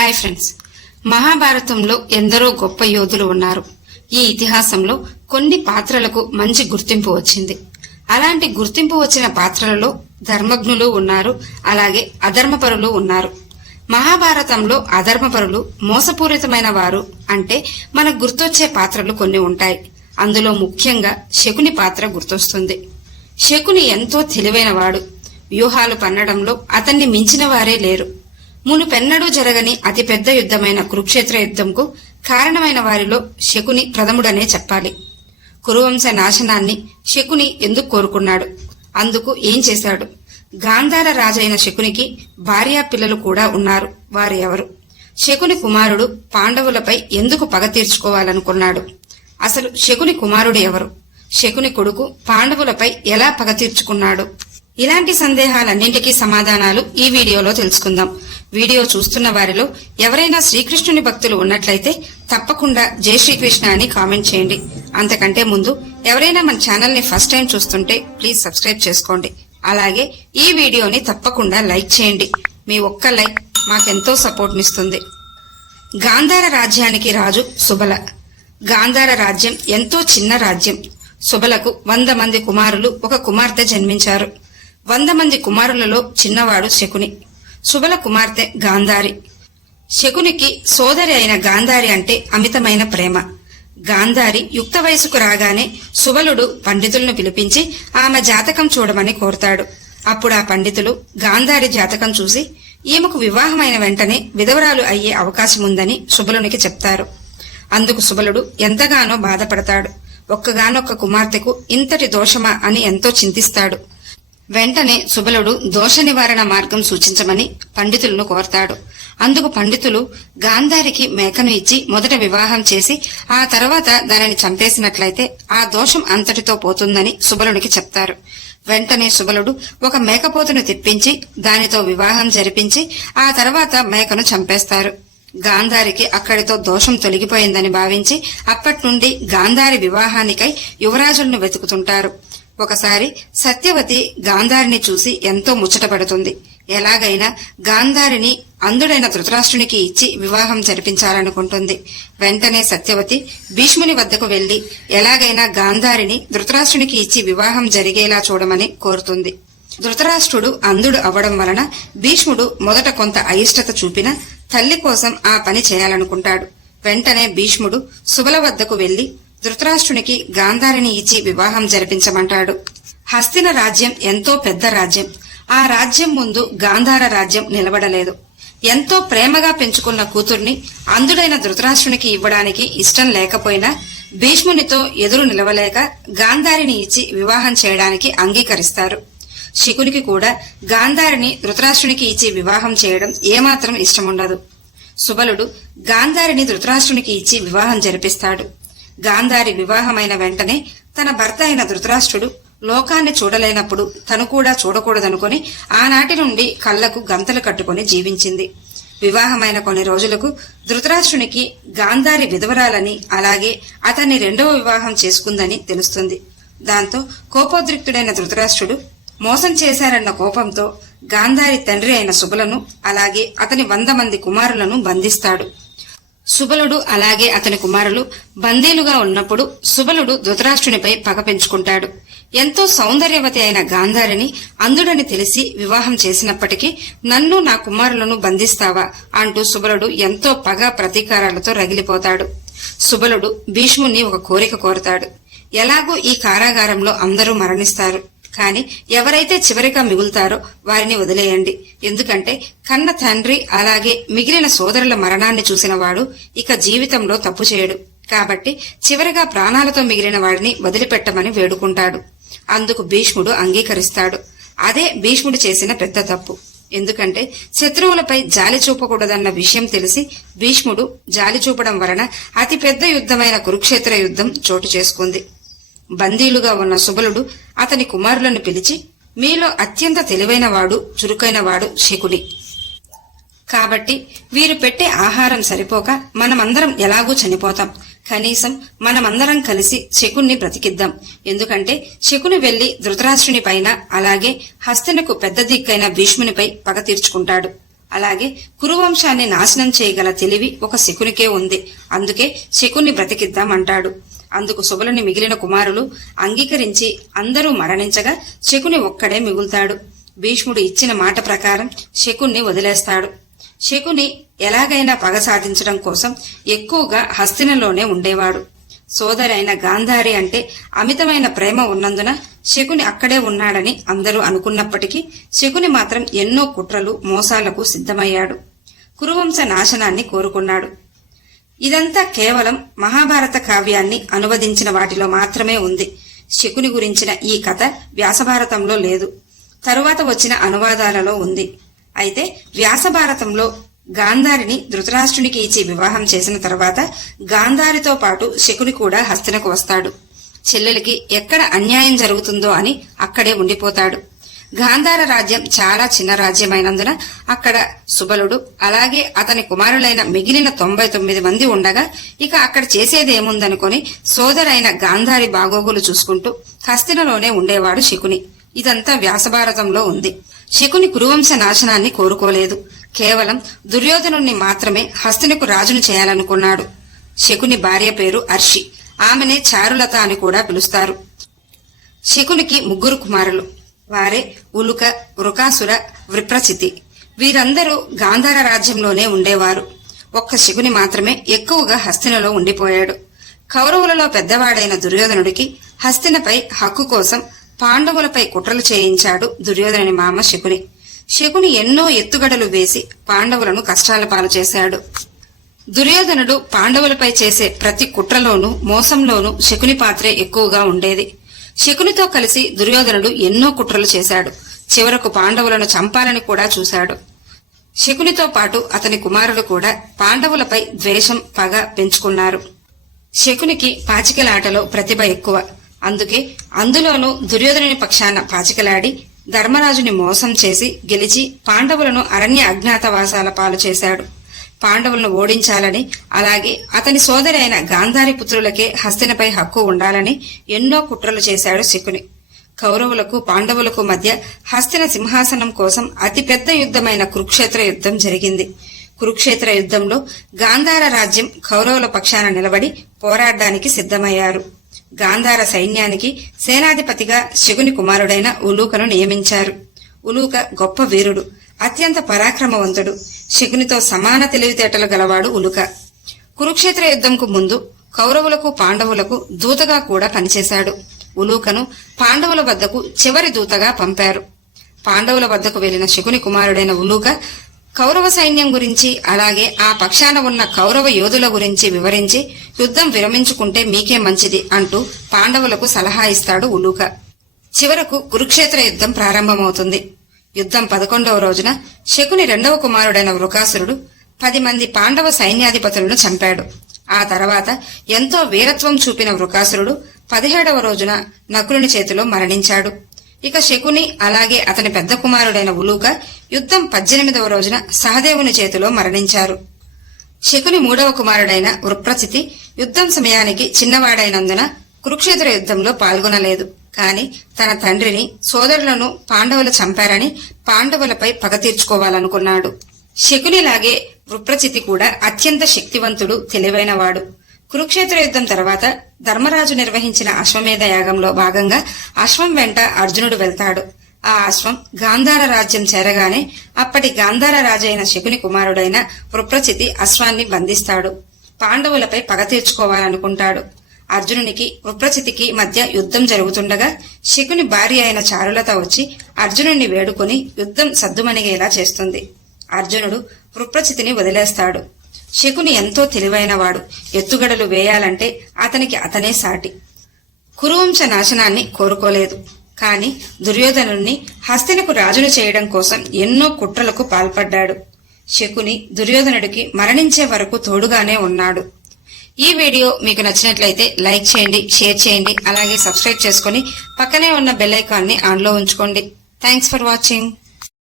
Hi friends. మహాభారతంలో ఎందరో గొప్ప యోధులు ఉన్నారు. ఈ ఇతిహాసంలో కొన్ని పాత్రలకు మంచి గుర్తింపు వచ్చింది. అలాంటి గుర్తింపు వచ్చిన పాత్రలలో ధర్మజ్ఞులు ఉన్నారు. అలాగే అధర్మపరులు ఉన్నారు. మహాభారతంలో అధర్మపరులు మోసపూరితమైన వారు అంటే మనకు గుర్తొచ్చే పాత్రలు కొన్ని ఉంటాయి. అందులో ముఖ్యంగా శకుని పాత్ర గుర్తొస్తుంది. శకుని ఎంతో తెలివైనవాడు. వ్యూహాలు పన్నడంలో అతన్ని మించిన వారే లేరు. మునుపెన్నడూ జరగని అతిపెద్ద యుద్ధమైన కురుక్షేత్ర యుద్ధంకు కారణమైన వారిలో శకుని ప్రథముడనే చెప్పాలి. కురువంశ నాశనాన్ని శకుని ఎందుకు కోరుకున్నాడు? అందుకు ఏం చేశాడు? గాంధార రాజైన శకునికి భార్యా పిల్లలు కూడా ఉన్నారు. వారు ఎవరు? శకుని కుమారుడు పాండవులపై ఎందుకు పగ తీర్చుకోవాలనుకున్నాడు? అసలు శకుని కుమారుడు ఎవరు? శకుని కొడుకు పాండవులపై ఎలా పగ తీర్చుకున్నాడు? ఇలాంటి సందేహాలన్నింటికీ సమాధానాలు ఈ వీడియోలో తెలుసుకుందాం. వీడియో చూస్తున్న వారిలో ఎవరైనా శ్రీకృష్ణుని భక్తులు ఉన్నట్లయితే తప్పకుండా జై శ్రీకృష్ణ అని కామెంట్ చేయండి. అంతకంటే ముందు ఎవరైనా మన ఛానల్ని ఫస్ట్ టైం చూస్తుంటే ప్లీజ్ సబ్స్క్రైబ్ చేసుకోండి. అలాగే ఈ వీడియోని తప్పకుండా లైక్ చేయండి. మీ ఒక్క లైక్ మాకెంతో సపోర్ట్నిస్తుంది. గాంధార రాజ్యానికి రాజు సుబల. గాంధార రాజ్యం ఎంతో చిన్న రాజ్యం. సుబలకు వంద మంది కుమారులు ఒక కుమార్తె జన్మించారు. వంద మంది కుమారులలో చిన్నవాడు శకుని. సుబల కుమార్తె గాంధారి. శకునికి సోదరి అయిన గాంధారి అంటే అమితమైన ప్రేమ. గాంధారి యుక్త వయసుకు రాగానే సుబలుడు పండితులను పిలిపించి ఆమె జాతకం చూడమని కోరతాడు. అప్పుడు ఆ పండితులు గాంధారి జాతకం చూసి ఈమెకు వివాహమైన వెంటనే విధవరాలు అయ్యే అవకాశం ఉందని సుబలునికి చెప్తారు. అందుకు సుబలుడు ఎంతగానో బాధపడతాడు. ఒక్కగానొక్క కుమార్తెకు ఇంతటి దోషమా అని ఎంతో చింతిస్తాడు. వెంటనే సుబలుడు దోష నివారణ మార్గం సూచించమని పండితులను కోరతాడు. అందుకు పండితులు గాంధారికి మేకను ఇచ్చి మొదట వివాహం చేసి ఆ తర్వాత దానిని చంపేసినట్లయితే ఆ దోషం అంతటితో పోతుందని సుబలునికి చెప్తారు. వెంటనే సుబలుడు ఒక మేకపోతును తెప్పించి దానితో వివాహం జరిపించి ఆ తర్వాత మేకను చంపేస్తారు. గాంధారికి అక్కడితో దోషం తొలగిపోయిందని భావించి అప్పటి నుండి గాంధారి వివాహానికై యువరాజులను వెతుకుతుంటారు. ఒకసారి సత్యవతి గాంధారిని చూసి ఎంతో ముచ్చటపడుతుంది. ఎలాగైనా గాంధారిని అందుడైన ధృతరాష్ట్రునికి ఇచ్చి వివాహం జరిపించాలనుకుంటుంది. వెంటనే సత్యవతి భీష్ముని వద్దకు వెళ్ళి ఎలాగైనా గాంధారిని ధృతరాష్ట్రునికి ఇచ్చి వివాహం జరిగేలా చూడమని కోరుతుంది. ధృతరాష్ట్రుడు అంధుడు అవ్వడం వలన భీష్ముడు మొదట కొంత అయిష్టత చూపిన తల్లి కోసం ఆ పని చేయాలనుకుంటాడు. వెంటనే భీష్ముడు సుబల వద్దకు వెళ్ళి ధృతరాష్ట్రునికి గాంధారిని ఇచ్చి వివాహం జరిపించమంటాడు. హస్తిన రాజ్యం ఎంతో పెద్ద రాజ్యం. ఆ రాజ్యం ముందు గాంధార రాజ్యం నిలబడలేదు. ఎంతో ప్రేమగా పెంచుకున్న కూతుర్ని అందుడైన ధృతరాష్ట్రునికి ఇవ్వడానికి ఇష్టం లేకపోయినా భీష్మునితో ఎదురు నిలవలేక గాంధారిని ఇచ్చి వివాహం చేయడానికి అంగీకరిస్తారు. శకునికి కూడా గాంధారిని ధృతరాష్ట్రునికి ఇచ్చి వివాహం చేయడం ఏమాత్రం ఇష్టముండదు. సుబలుడు గాంధారిని ధృతరాష్ట్రునికి ఇచ్చి వివాహం జరిపిస్తాడు. గాంధారి వివాహమైన వెంటనే తన భర్త అయిన ధృతరాష్ట్రుడు లోకాన్ని చూడలేనప్పుడు తను కూడా చూడకూడదనుకుని ఆనాటి నుండి కళ్ళకు గంతలు కట్టుకుని జీవించింది. వివాహమైన కొన్ని రోజులకు ధృతరాష్ట్రునికి గాంధారి విధవరాలని అలాగే అతన్ని రెండవ వివాహం చేసుకుందని తెలుస్తుంది. దాంతో కోపోద్రిక్తుడైన ధృతరాష్ట్రుడు మోసం చేశారన్న కోపంతో గాంధారి తండ్రి అయిన శుభలను అలాగే అతని వంద మంది కుమారులను బంధిస్తాడు. సుబలుడు అలాగే అతని కుమారులు బందీలుగా ఉన్నప్పుడు సుబలుడు ధృతరాష్ట్రునిపై పగ పెంచుకుంటాడు. ఎంతో సౌందర్యవతి అయిన గాంధారిని అందుడని తెలిసి వివాహం చేసినప్పటికీ నన్ను నా కుమారులను బంధిస్తావా? అంటూ సుబలుడు ఎంతో పగ ప్రతీకారాలతో రగిలిపోతాడు. సుబలుడు భీష్ముని ఒక కోరిక కోరతాడు. ఎలాగూ ఈ కారాగారంలో అందరూ మరణిస్తారు. కాని ఎవరైతే చివరిగా మిగులుతారో వారిని వదిలేయండి. ఎందుకంటే కన్న తండ్రి అలాగే మిగిలిన సోదరుల మరణాన్ని చూసిన వాడు ఇక జీవితంలో తప్పు చేయడు. కాబట్టి చివరిగా ప్రాణాలతో మిగిలిన వాడిని వదిలిపెట్టమని వేడుకుంటాడు. అందుకు భీష్ముడు అంగీకరిస్తాడు. అదే భీష్ముడు చేసిన పెద్ద తప్పు. ఎందుకంటే శత్రువులపై జాలి చూపకూడదన్న విషయం తెలిసి భీష్ముడు జాలి చూపడం వలన అతిపెద్ద యుద్ధమైన కురుక్షేత్ర యుద్ధం చోటు చేసుకుంది. బందీలుగా ఉన్న సుబలుడు అతని కుమారులను పిలిచి మీలో అత్యంత తెలివైనవాడు చురుకైనవాడు శకుని. కాబట్టి వీరు పెట్టే ఆహారం సరిపోక మనమందరం ఎలాగూ చనిపోతాం. కనీసం మనమందరం కలిసి శకుణ్ణి బ్రతికిద్దాం. ఎందుకంటే శకుని వెళ్ళి ధృతరాష్ట్రుని పైన అలాగే హస్తినకు పెద్ద దిక్కైన భీష్మునిపై పగ తీర్చుకుంటాడు. అలాగే కురువంశాన్ని నాశనం చేయగల తెలివి ఒక శకునికే ఉంది. అందుకే శకుని బ్రతికిద్దామంటాడు అందుకు సుబలుని మిగిలిన కుమారులు అంగీకరించి అందరూ మరణించగా శకుని ఒక్కడే మిగులుతాడు. భీష్ముడు ఇచ్చిన మాట ప్రకారం శకుణ్ణి వదిలేస్తాడు. శకుని ఎలాగైనా పగ సాధించడం కోసం ఎక్కువగా హస్తినలోనే ఉండేవాడు. సోదరైన గాంధారి అంటే అమితమైన ప్రేమ ఉన్నందున శకుని అక్కడే ఉన్నాడని అందరూ అనుకున్నప్పటికీ శకుని మాత్రం ఎన్నో కుట్రలు మోసాలకు సిద్ధమయ్యాడు. కురువంశ నాశనాన్ని కోరుకున్నాడు. ఇదంతా కేవలం మహాభారత కావ్యాన్ని అనువదించిన వాటిలో మాత్రమే ఉంది. శకుని గురించిన ఈ కథ వ్యాసభారతంలో లేదు. తరువాత వచ్చిన అనువాదాలలో ఉంది. అయితే వ్యాసభారతంలో గాంధారిని ధృతరాష్ట్రునికి ఇచ్చి వివాహం చేసిన తర్వాత గాంధారితో పాటు శకుని కూడా హస్తినకు వస్తాడు. చెల్లెలికి ఎక్కడ అన్యాయం జరుగుతుందో అని అక్కడే ఉండిపోతాడు. గాంధార రాజ్యం చాలా చిన్న రాజ్యమైనందున అక్కడ సుబలుడు అలాగే అతని కుమారులైన మిగిలిన తొంభై తొమ్మిది మంది ఉండగా ఇక అక్కడ చేసేదేముందనుకొని సోదరైన గాంధారి బాగోగులు చూసుకుంటూ హస్తినలోనే ఉండేవాడు శకుని. ఇదంతా వ్యాసభారతంలో ఉంది. శకుని కురువంశ నాశనాన్ని కోరుకోలేదు. కేవలం దుర్యోధనుణ్ణి మాత్రమే హస్తినికు రాజును చేయాలనుకున్నాడు. శకుని భార్య పేరు అర్షి. ఆమెనే చారులత అని కూడా పిలుస్తారు. శకునికి ముగ్గురు కుమారులు. వారే ఉలుక వృకాసుర విప్రచితి. వీరందరూ గాంధార రాజ్యంలోనే ఉండేవారు. ఒక్క శకుని మాత్రమే ఎక్కువగా హస్తినలో ఉండిపోయాడు. కౌరవులలో పెద్దవాడైన దుర్యోధనుడికి హస్తినపై హక్కు కోసం పాండవులపై కుట్రలు చేయించాడు దుర్యోధనుని మామ శకుని. శకుని ఎన్నో ఎత్తుగడలు వేసి పాండవులను కష్టాల పాలు చేశాడు. దుర్యోధనుడు పాండవులపై చేసే ప్రతి కుట్రలోనూ మోసంలోనూ శకుని పాత్రే ఎక్కువగా ఉండేది. శకునితో కలిసి దుర్యోధనుడు ఎన్నో కుట్రలు చేశాడు. చివరకు పాండవులను చంపాలని కూడా చూశాడు. శకునితో పాటు అతని కుమారులు కూడా పాండవులపై ద్వేషం పగ పెంచుకున్నారు. శకునికి పాచికలాటలో ప్రతిభ ఎక్కువ. అందుకే అందులోనూ దుర్యోధనుని పక్షాన పాచికలాడి ధర్మరాజుని మోసం చేసి గెలిచి పాండవులను అరణ్య అజ్ఞాతవాసాల పాలు చేశాడు. పాండవులను ఓడించాలని అలాగే అతని సోదరైన గాంధారి పుత్రులకే హస్తినపై హక్కు ఉండాలని ఎన్నో కుట్రలు చేశాడు శకుని. కౌరవులకు పాండవులకు మధ్య హస్తిన సింహాసనం కోసం అతిపెద్ద యుద్ధమైన కురుక్షేత్ర యుద్ధం జరిగింది. కురుక్షేత్ర యుద్ధంలో గాంధార రాజ్యం కౌరవుల పక్షాన నిలబడి పోరాడడానికి సిద్ధమయ్యారు. గాంధార సైన్యానికి సేనాధిపతిగా శకుని కుమారుడైన ఉలూకను నియమించారు. ఉలూక గొప్ప వీరుడు. అత్యంత పరాక్రమవంతుడు. శకునితో సమాన తెలివితేటలు గలవాడు ఉలుక. కురుక్షేత్ర యుద్ధంకు ముందు కౌరవులకు పాండవులకు దూతగా కూడా పనిచేశాడు. ఉలూకను పాండవుల వద్దకు చివరి దూతగా పంపారు. పాండవుల వద్దకు వెళ్ళిన శకుని కుమారుడైన ఉలూక కౌరవ సైన్యం గురించి అలాగే ఆ పక్షాన ఉన్న కౌరవ యోధుల గురించి వివరించి యుద్ధం విరమించుకుంటే మీకే మంచిది అంటూ పాండవులకు సలహా ఇస్తాడు ఉలూక. చివరకు కురుక్షేత్ర యుద్ధం ప్రారంభమవుతుంది. యుద్ధం పదకొండవ రోజున శకుని రెండవ కుమారుడైన వృకాసురుడు పది మంది పాండవ సైన్యాధిపతులను చంపాడు. ఆ తర్వాత ఎంతో వీరత్వం చూపిన వృకాసురుడు పదిహేడవ రోజున నకులుని చేతిలో మరణించాడు. ఇక శకుని అలాగే అతని పెద్ద కుమారుడైన ఉలూక యుద్ధం పద్దెనిమిదవ రోజున సహదేవుని చేతిలో మరణించారు. శకుని మూడవ కుమారుడైన వృప్రచితి యుద్ధం సమయానికి చిన్నవాడైనందున కురుక్షేత్ర యుద్ధంలో పాల్గొనలేదు. కాని తన తండ్రిని సోదరులను పాండవులు చంపారని పాండవులపై పగ తీర్చుకోవాలనుకున్నాడు. శకునిలాగే వృప్రచితి కూడా అత్యంత శక్తివంతుడు తెలివైనవాడు. కురుక్షేత్ర యుద్ధం తర్వాత ధర్మరాజు నిర్వహించిన అశ్వమేధ యాగంలో భాగంగా అశ్వం వెంట అర్జునుడు వెళ్తాడు. ఆ అశ్వం గాంధార రాజ్యం చేరగానే అప్పటి గాంధార రాజైన శకుని కుమారుడైన వృప్రచితి అశ్వాన్ని బంధిస్తాడు. పాండవులపై పగ తీర్చుకోవాలనుకుంటాడు. అర్జునునికి వృప్రచితికి మధ్య యుద్ధం జరుగుతుండగా శకుని భార్య అయిన చారులత వచ్చి అర్జునుణ్ణి వేడుకొని యుద్ధం సద్దుమణిగేలా చేస్తుంది. అర్జునుడు వృప్రచితిని వదిలేస్తాడు. శకుని ఎంతో తెలివైనవాడు. ఎత్తుగడలు వేయాలంటే అతనికి అతనే సాటి. కురువంశ నాశనాన్ని కోరుకోలేదు. కాని దుర్యోధనుణ్ణి హస్తినకు రాజును చేయడం కోసం ఎన్నో కుట్రలకు పాల్పడ్డాడు. శకుని దుర్యోధనుడికి మరణించే వరకు తోడుగానే ఉన్నాడు. ఈ వీడియో మీకు నచ్చినట్లయితే లైక్ చేయండి షేర్ చేయండి అలాగే సబ్స్క్రైబ్ చేసుకుని పక్కనే ఉన్న బెల్ ఐకాన్ని ఆన్లో ఉంచుకోండి. Thanks for watching